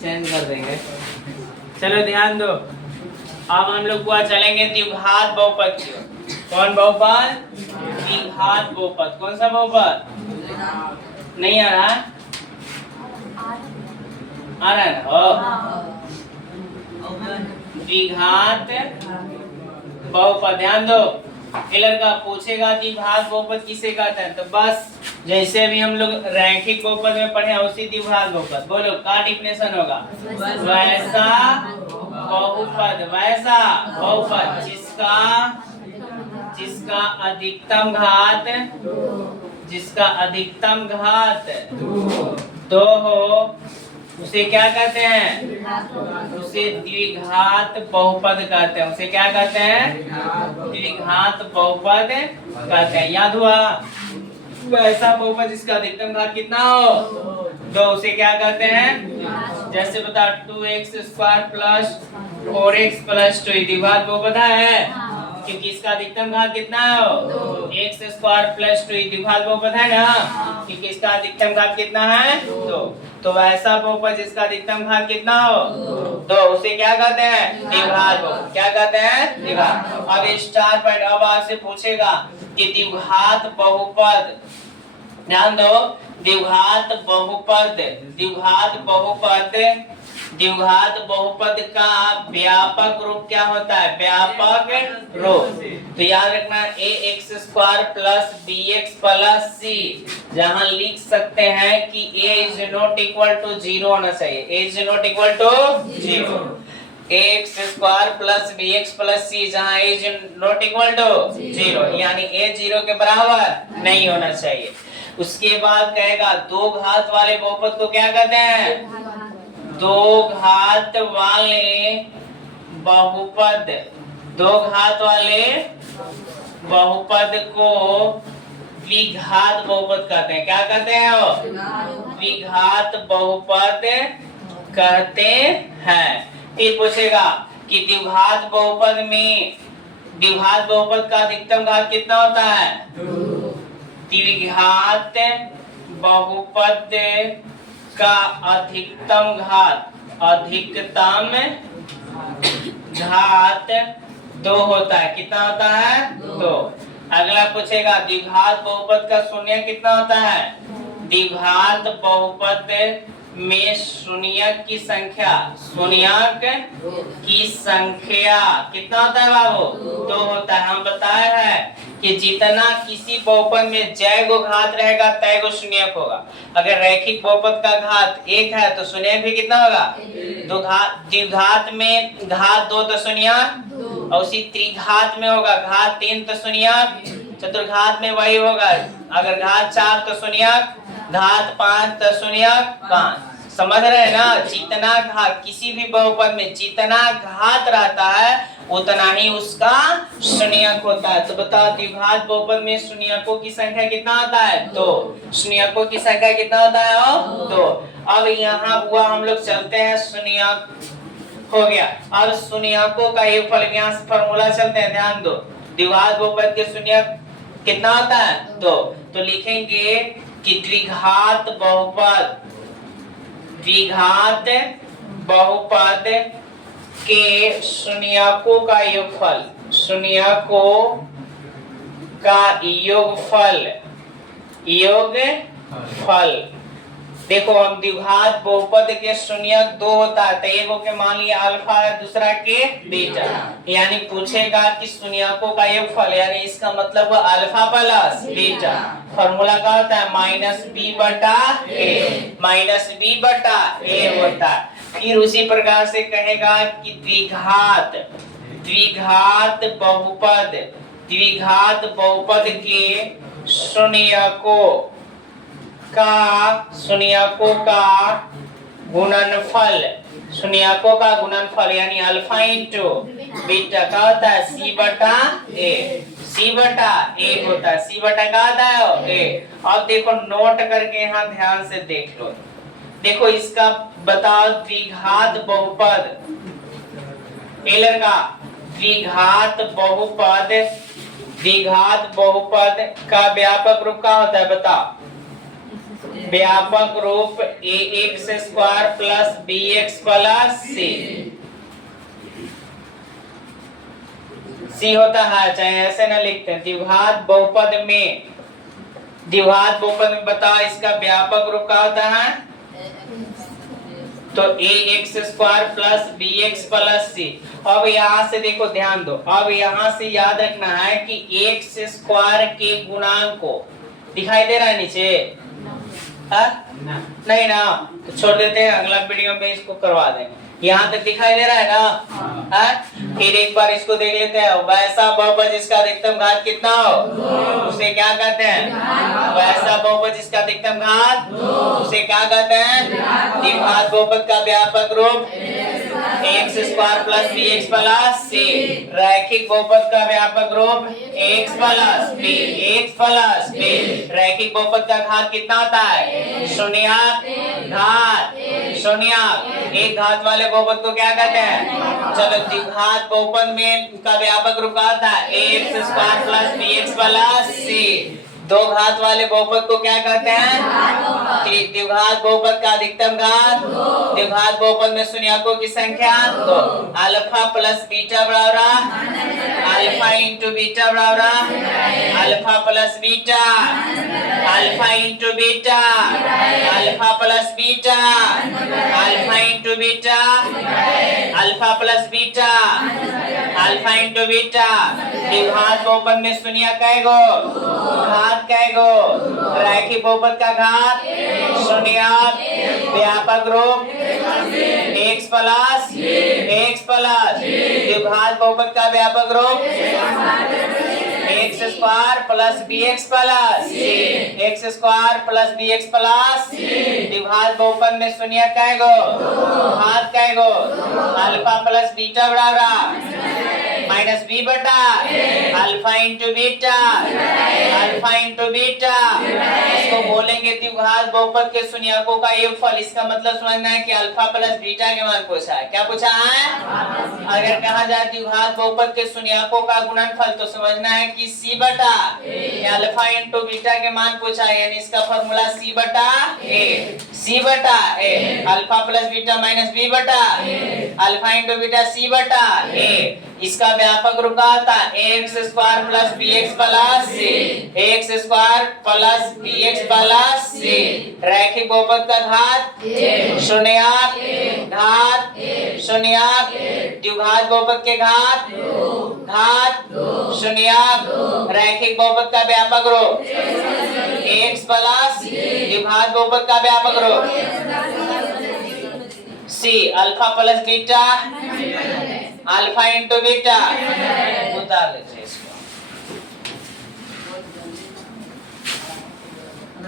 Change कर देंगे। चलो ध्यान दो, अब हम लोग हुआ चलेंगे द्विघात बहुपद की ओर। कौन बहुपद? द्विघात बहुपद। कौन सा बहुपद? नहीं आ रहा है? आ रहा है ना? द्विघात बहुपद। ध्यान दो, ये लड़का पूछेगा द्विघात बहुपद किसे कहते हैं, तो बस जैसे अभी हम लोग रैखिक बहुपद में पढ़े उसी द्विघात बहुपद। बोलो क्या डिफिनेशन होगा? वैसा बहुपद, वैसा बहुपद जिसका अधिकतम घात, जिसका अधिकतम घात 2 हो, उसे क्या कहते हैं? उसे द्विघात बहुपद कहते हैं। उसे क्या कहते हैं? द्विघात बहुपद कहते हैं। याद हुआ? वैसा बहुपद जिसका अधिकतम घात कितना हो? 2, उसे क्या कहते हैं? जैसे बता 2x² प्लस 4x प्लस 2 द्विघात बहुपद है, क्योंकि इसका अधिकतम घात कितना है? x² प्लस 2 द्विघात बहुपद है ना, क्योंकि इसका अधिकतम घात कितना है? 2। तो वैसा बहुपद जिसका अधिकतम घात कितना हो? 2, उसे क्या कहते हैं? द्विघात बहुपद। क्या कहते हैं? द्विघात। अब स्टार पॉइंट, अब आपसे पूछेगा कि द्विघात बहुपद, ध्यान दो, द्विघात बहुपद, द्विघात बहुपद, द्विघात बहुपद का व्यापक रूप क्या होता है? व्यापक रूप। तो याद रखना ax² plus bx plus c, जहां लिख सकते हैं कि a is not equal to 0 होना चाहिए। a is not equal to 0। ax² plus bx plus c, जहां a is not equal to 0, यानी a 0 के बराबर नहीं होना चाहिए। उसके बाद कहेगा दो घात वाले बहुपद को क्या कहते हैं? दो घात वाले बहुपद, दो घात वाले बहुपद को द्विघात बहुपद कहते हैं। क्या कहते हैं वो? द्विघात बहुपद कहते हैं। फिर पूछेगा कि द्विघात बहुपद में, द्विघात बहुपद का अधिकतम घात कितना होता है? द्विघात बहुपद का अधिकतम घात, अधिकतम घात 2 होता है। कितना होता है? 2। अगला पूछेगा द्विघात बहुपद का शून्य कितना होता है? द्विघात बहुपद में शून्यक की संख्या, शून्यक की संख्या कितना होता है बाबू? 2 होता है। हम बताए हैं कि जितना किसी बहुपद में जय गो घात रहेगा तय गो शून्यक होगा। अगर रैखिक बहुपद का घात 1 है तो शून्यक भी कितना होगा? दो घात, द्विघात में घात 2 तो शून्यक, और उसी त्रिघात में होगा घात 3 तो शून्यक, चतुर्घात में वही होगा। अगर घात 4 तो शून्यक, घात 5 तो शून्यक 5। समझ रहे हैं ना? जितना घात किसी भी बहुपद में जितना घात रहता है उतना ही उसका शून्यक होता है। तो बताओ द्विघात बहुपद में शून्यकों की संख्या कितना होता है? 2। शून्यकों की संख्या कितना होता है? 2। अब यहाँ हुआ हम लोग चलते हैं, शून्यक हो गया। अब शून्यकों का योगफल, यहाँ से फॉर्मूला चलते हैं, ध्यान दो। द्विघात बहुपद के शून्यक कितना होता है? 2। तो लिखेंगे कि द्विघात बहुपद, द्विघात बहुपद के शून्यकों का योगफल, शून्यकों का योगफल, योगफल। देखो हम द्विघात बहुपद के शून्यक 2 होता है, तो एक के मान लिया अल्फा है, दूसरा के बीटा, यानी पूछेगा कि शून्यकों का योगफल, यानी इसका मतलब वो अल्फा प्लस बीटा। फॉर्मूला क्या होता है? -b बटा a, -b बटा a होता है। फिर उसी प्रकार से कहेगा कि द्विघात, द्विघात बहुपद, द्विघात बहुपद के शून्यकों का गुणनफल, शून्यकों का गुणनफल यानी अल्फा इंटू बीटा का होता है c बटा a, c बटा a होता है। c बटा का होता है a। अब देखो नोट करके यहाँ ध्यान से देख लो। देखो इसका बताओ द्विघात बहुपद, टेलर का द्विघात बहुपद, द्विघात बहुपद का व्यापक रूप क्या होता है? बताओ। व्यापक रूप ax square plus bx plus c होता है, चाहे ऐसे ना लिखते हैं। द्विघात बहुपद में बताओ इसका व्यापक रूप क्या होता है? तो ax square plus bx plus c। अब यहाँ से देखो, ध्यान दो, अब यहाँ से याद रखना है कि x स्क्वायर के गुणांक को दिखाई दे रहा है नीचे? नहीं ना, तो छोड़ देते हैं, अगला वीडियो में इसको करवा देंगे। यहाँ तक दिखाई दे रहा है ना? फिर एक बार इसको देख लेते हैं। वैसा बहुपद जिसका अधिकतम घात कितना हो उसे क्या कहते हैं? वैसा बहुपद जिसका अधिकतम घात, उसे क्या कहते हैं? द्विघात बहुपद का व्यापक रूप x square plus bx plus c। रैखिक बहुपद का व्यापक रूप x प्लस b। रैखिक बहुपद का घात कितना होता है? शून्याक घात। शून्याक एक घात वाले बहुपद को क्या कहते हैं? चलो, द्विघात बहुपद में का व्यापक रूप क्या होता है? ax square plus bx plus c। दो घात वाले बहुपद को क्या कहते हैं? द्विघात बहुपद का अधिकतम घात। द्विघात बहुपद में शून्यकों की संख्या 2। अल्फा प्लस बीटा बराबर अल्फा इंटू बीटा बराबर alpha plus beta. Alpha into beta, alpha plus beta, alpha into beta, alpha plus beta, alpha into beta. द्विघात बहुपद में शून्य कैगो घात कैगो? रैखिक बहुपद का घात शून्याक। व्यापक रूप x प्लस द्विघात बहुपद का व्यापक रूप x square plus bx plus x square plus bx plus. द्विघात बहुपद में शून्य कैगो घात कैगो? अल्फा प्लस बीटा बराबर माइनस बी बटा alpha into beta. Alpha into beta इसको बोलेंगे द्विघात बहुपद के शून्यकों का योगफल। इसका मतलब समझना है कि अल्फा प्लस बीटा के मान पूछा है। क्या पूछा है? अगर कहा जाए द्विघात बहुपद के शून्यकों का गुणनफल तो समझना है कि c बटा अल्फा इंटू बीटा के मान पूछा है, यानी इसका फॉर्मूला c बटा a। Alpha plus beta minus B बटा अल्फा इंटू बीटा c बटा a। इसका व्यापक रूप आता X square plus bx plus c। X square plus bx plus c। रैखिक बहुपद का घात शून्याक घात शून्याक। द्विघात बहुपद के घात शून्याक। रैखिक बहुपद का व्यापक रूप x प्लस द्विघात बहुपद का व्यापक रूप c। Alpha plus beta alpha into beta उतार लेते हैं।